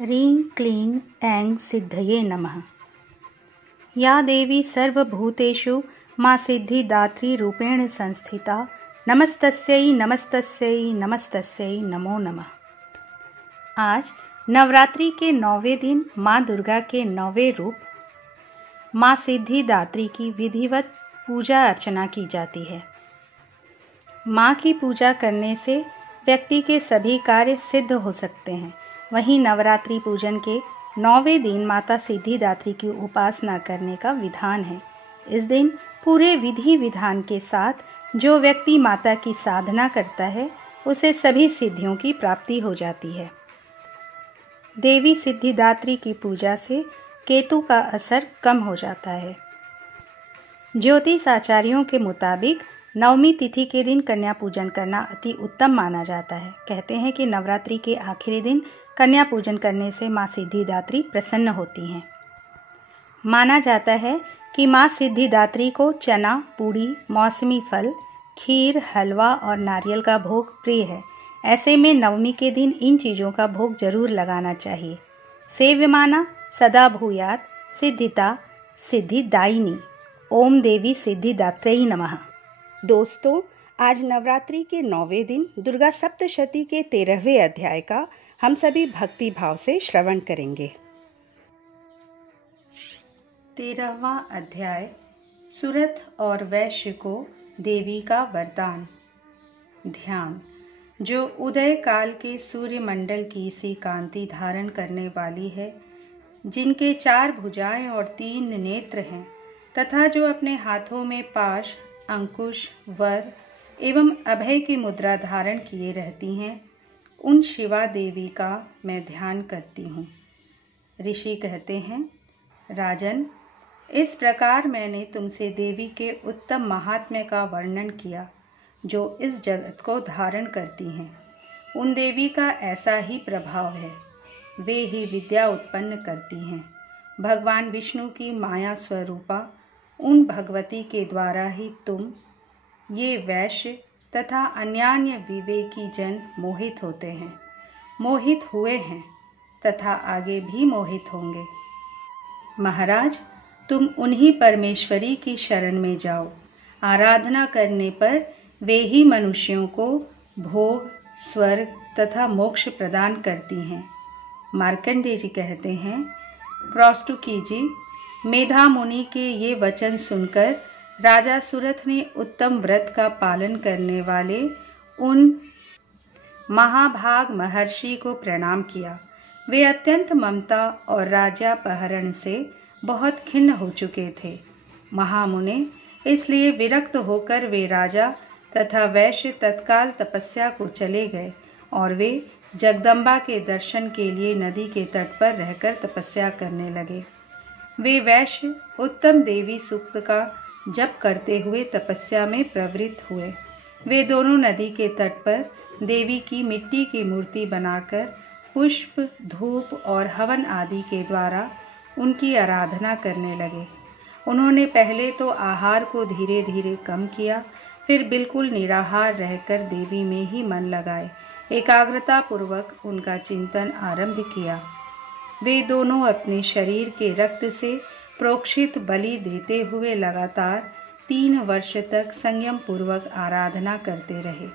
ह्रीं क्लीं ऐं सिद्धये नमः। या देवी सर्वभूतेषु मां सिद्धिदात्री रूपेण संस्थिता नमस्तस्यै नमस्तस्यै नमस्तस्यै नमो नमः। आज नवरात्रि के 9वें दिन मां दुर्गा के 9वें रूप मां सिद्धिदात्री की विधिवत पूजा अर्चना की जाती है। मां की पूजा करने से व्यक्ति के सभी कार्य सिद्ध हो सकते हैं। वहीं नवरात्रि पूजन के 9वें दिन माता सिद्धिदात्री की उपासना करने का विधान है। इस दिन पूरे विधि विधान के साथ जो व्यक्ति माता की साधना करता है उसे सभी सिद्धियों की प्राप्ति हो जाती है। देवी सिद्धिदात्री की पूजा से केतु का असर कम हो जाता है। ज्योतिष आचार्यों के मुताबिक नवमी तिथि के दिन कन्या पूजन करना अति उत्तम माना जाता है। कहते हैं कि नवरात्रि के आखिरी दिन कन्या पूजन करने से मां सिद्धिदात्री प्रसन्न होती हैं। माना जाता है कि मां सिद्धिदात्री को चना, पूड़ी, मौसमी फल, खीर, हलवा और नारियल का भोग प्रिय है। ऐसे में नवमी के दिन इन चीज़ों का भोग जरूर लगाना चाहिए। सेव्यमाना सदा भूयात सिद्धिता सिद्धिदायिनी। ओम देवी सिद्धिदात्रै नमः। दोस्तों, आज नवरात्रि के 9वें दिन दुर्गा सप्तशती के 13वें अध्याय का हम सभी भक्ति भाव से श्रवण करेंगे। 13वां अध्याय सुरथ और वैश्य को देवी का वरदान। ध्यान। जो उदय काल के सूर्य मंडल की सी कांति धारण करने वाली है, जिनके 4 भुजाएं और 3 नेत्र हैं, तथा जो अपने हाथों में पाश, अंकुश, वर एवं अभय की मुद्रा धारण किए रहती हैं, उन शिवा देवी का मैं ध्यान करती हूँ। ऋषि कहते हैं, राजन, इस प्रकार मैंने तुमसे देवी के उत्तम महात्म्य का वर्णन किया जो इस जगत को धारण करती हैं। उन देवी का ऐसा ही प्रभाव है। वे ही विद्या उत्पन्न करती हैं। भगवान विष्णु की माया स्वरूपा उन भगवती के द्वारा ही तुम, ये वैश्य तथा अन्यान्य विवेकी जन मोहित होते हैं, मोहित हुए हैं तथा आगे भी मोहित होंगे। महाराज, तुम उन्हीं परमेश्वरी की शरण में जाओ। आराधना करने पर वे ही मनुष्यों को भोग, स्वर्ग तथा मोक्ष प्रदान करती हैं। मार्कंडेय जी कहते हैं, क्रौष्टुकी जी, मेधा मुनि के ये वचन सुनकर राजा सुरथ ने उत्तम व्रत का पालन करने वाले उन महाभाग महर्षि को प्रणाम किया। वे अत्यंत ममता और राज्यापहरण से बहुत खिन्न हो चुके थे। महामुने, इसलिए विरक्त होकर वे राजा तथा वैश्य तत्काल तपस्या को चले गए और वे जगदम्बा के दर्शन के लिए नदी के तट पर रहकर तपस्या करने लगे। वे वैश्य उत्तम देवी सूक्त का जप करते हुए तपस्या में प्रवृत्त हुए। वे दोनों नदी के तट पर देवी की मिट्टी की मूर्ति बनाकर पुष्प, धूप और हवन आदि के द्वारा उनकी आराधना करने लगे। उन्होंने पहले तो आहार को धीरे धीरे कम किया, फिर बिल्कुल निराहार रहकर देवी में ही मन लगाए एकाग्रता पूर्वक उनका चिंतन आरंभ किया। वे दोनों अपने शरीर के रक्त से प्रोक्षित बलि देते हुए लगातार 3 वर्ष तक संयम पूर्वक आराधना करते रहे।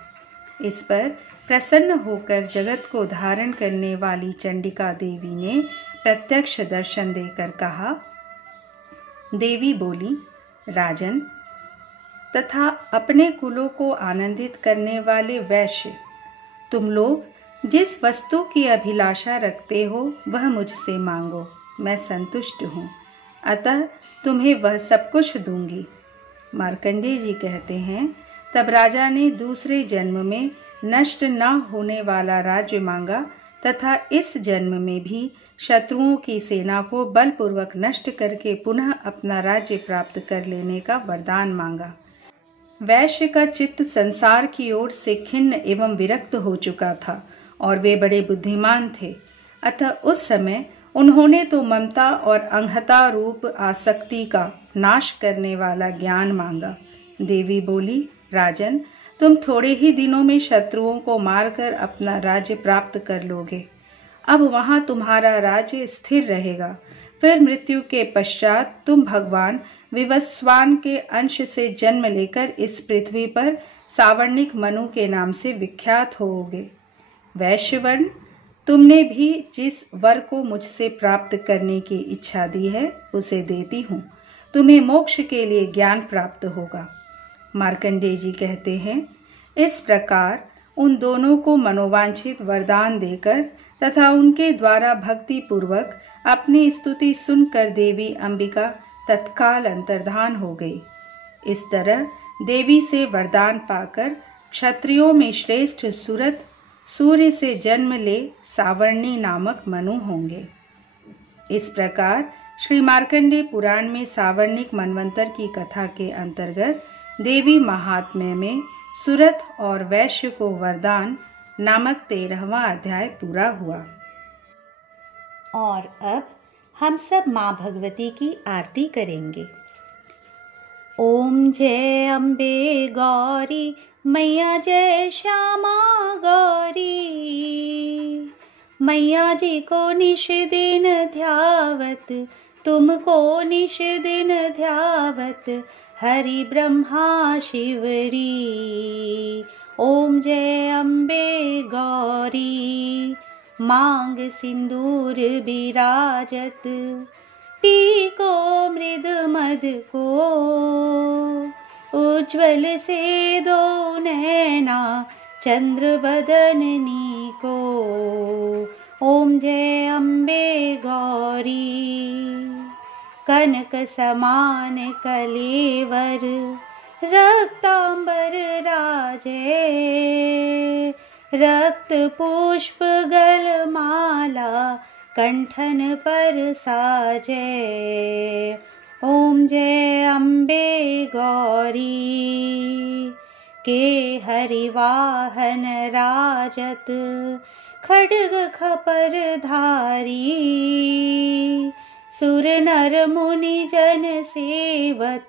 इस पर प्रसन्न होकर जगत को धारण करने वाली चंडिका देवी ने प्रत्यक्ष दर्शन देकर कहा। देवी बोली, राजन तथा अपने कुलों को आनंदित करने वाले वैश्य, तुम लोग जिस वस्तु की अभिलाषा रखते हो वह मुझसे मांगो, मैं संतुष्ट हूँ, अतः तुम्हें वह सब कुछ दूंगी। मार्कंडेय जी कहते हैं, तब राजा ने दूसरे जन्म में नष्ट न होने वाला राज्य मांगा तथा इस जन्म में भी शत्रुओं की सेना को बलपूर्वक नष्ट करके पुनः अपना राज्य प्राप्त कर लेने का वरदान मांगा। वैश्य का चित्त संसार की ओर से खिन्न एवं विरक्त हो चुका था और वे बड़े बुद्धिमान थे, अतः उस समय उन्होंने तो ममता और अंहता रूप आसक्ति का नाश करने वाला ज्ञान मांगा। देवी बोली, राजन, तुम थोड़े ही दिनों में शत्रुओं को मारकर अपना राज्य प्राप्त कर लोगे। अब वहां तुम्हारा राज्य स्थिर रहेगा। फिर मृत्यु के पश्चात तुम भगवान विवस्वान के अंश से जन्म लेकर इस पृथ्वी पर सावर्णिक मनु के नाम से विख्यात होोगे। वैश्यवर्ण, तुमने भी जिस वर को मुझसे प्राप्त करने की इच्छा दी है उसे देती हूँ। तुम्हें मोक्ष के लिए ज्ञान प्राप्त होगा। मार्कंडेय जी कहते हैं, इस प्रकार उन दोनों को मनोवांछित वरदान देकर तथा उनके द्वारा भक्ति पूर्वक अपनी स्तुति सुनकर देवी अंबिका तत्काल अंतर्धान हो गई। इस तरह देवी से वरदान पाकर क्षत्रियों में श्रेष्ठ सुरत सूर्य से जन्म ले सावर्णी नामक मनु होंगे। इस प्रकार श्री मार्कंडेय पुराण में सावर्णिक मनवंतर की कथा के अंतर्गत देवी महात्म्य में सुरत और वैश्य को वरदान नामक 13वां अध्याय पूरा हुआ। और अब हम सब माँ भगवती की आरती करेंगे। ओम जय अम्बे गौरी मैया, जय श्यामा गौरी। मैया जी को निश दिन ध्यावत, तुमको निश दिन ध्यावत, हरि ब्रह्मा शिवरी। ओम जय अम्बे गौरी, मांग सिंदूर विराजत, टीको मृद मद को, उज्ज्वल से दो नैना चंद्र बदननी को। ओम जय अम्बे गौरी, कनक समान कलेवर, रक्तांबर राजे, रक्त पुष्प गलमाला कंठन पर साजे। ओम जय अम्बे गौरी, के हरिवाहन राजत, खड्ग खपर धारी, सुर नर मुनि जन सेवत,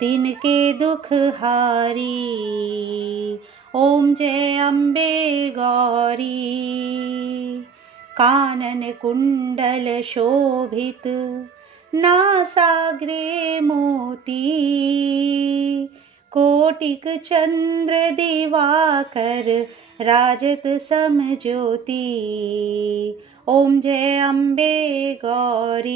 तिनके दुख हारी। ओम जय अम्बे गौरी, कानन कुंडल शोभित, नासाग्रे मोती, कोटिक चंद्र दिवाकर, राजत सम ज्योति। ओम जय अम्बे गौरी,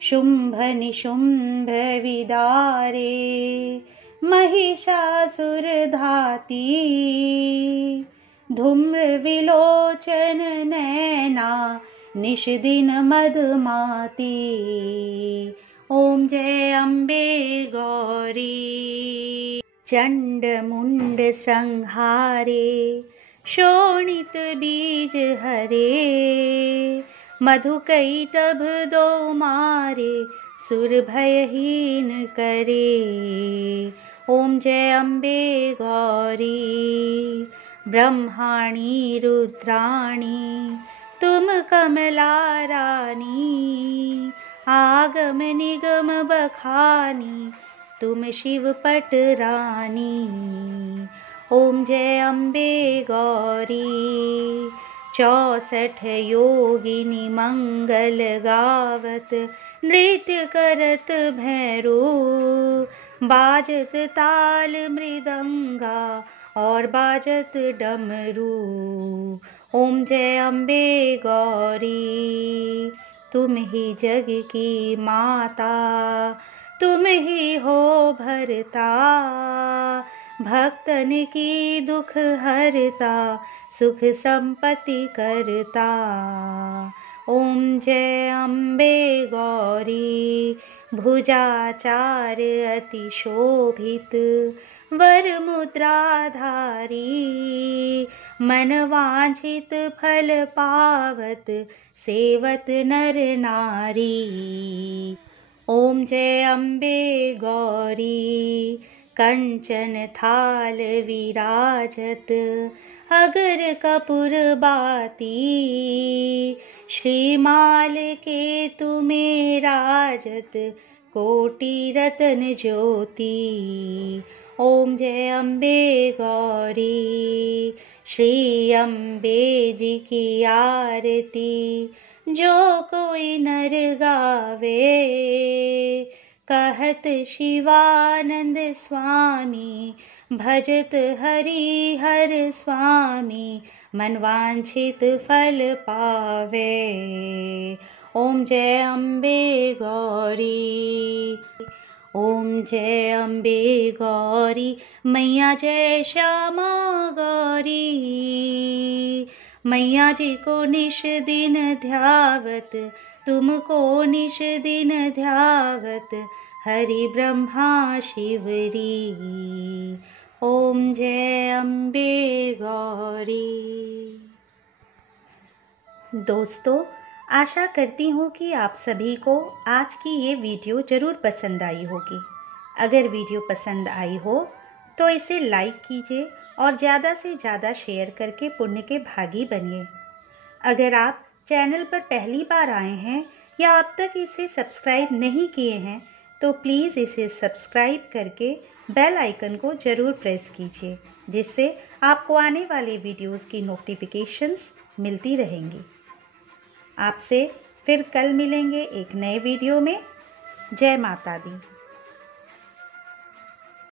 शुंभ निशुंभ विदारे, महिषासुर धाती, धूम्र विलोचन नैना, निश दिन मदमाती। ओम जय अम्बे गौरी, चंड मुंड संहारे, शोणित बीज हरे, मधुकैटभ दो मारे, सुर भयहीन करे। ओम जय अम्बे गौरी, ब्रह्माणी रुद्राणी, तुम कमला रानी, आगम निगम बखानी, तुम शिव पट रानी। ओम जय अम्बे गौरी, 64 योगिनी मंगल गावत, नृत्य करत भैरो, बाजत ताल मृदंगा और बाजत डमरू। ओम जय अम्बे गौरी, तुम ही जग की माता, तुम ही हो भरता, भक्तन की दुख हरता, सुख संपत्ति करता। ओम जय अम्बे गौरी, भुजाचार अति शोभित, वर मुद्राधारी, मन वांछित फल पावत, सेवत नर नारी। ओम जय अम्बे गौरी, कंचन थाल विराजत, अगर कपूर बाती, श्रीमाल के तुम्हें राजत, कोटि रतन ज्योति। ओम जय अम्बे गौरी। श्री अम्बे जी की आरती जो कोई नर गावे, कहत शिवानंद स्वामी भजत हरि हर स्वामी, मन वांछित फल पावे। ओम जय अम्बे गौरी। ओम जय अम्बे गौरी, मैया जय श्यामा गौरी। मैया जी को निश दिन ध्यावत, तुमको निश दिन ध्यावत, हरि ब्रह्मा शिवरी। ओम जय अम्बे गौरी। दोस्तों, आशा करती हूँ कि आप सभी को आज की ये वीडियो ज़रूर पसंद आई होगी। अगर वीडियो पसंद आई हो तो इसे लाइक कीजिए और ज़्यादा से ज़्यादा शेयर करके पुण्य के भागी बनिए। अगर आप चैनल पर पहली बार आए हैं या अब तक इसे सब्सक्राइब नहीं किए हैं तो प्लीज़ इसे सब्सक्राइब करके बेल आइकन को ज़रूर प्रेस कीजिए, जिससे आपको आने वाले वीडियोज़ की नोटिफिकेशंस मिलती रहेंगी। आपसे फिर कल मिलेंगे एक नए वीडियो में। जय माता दी।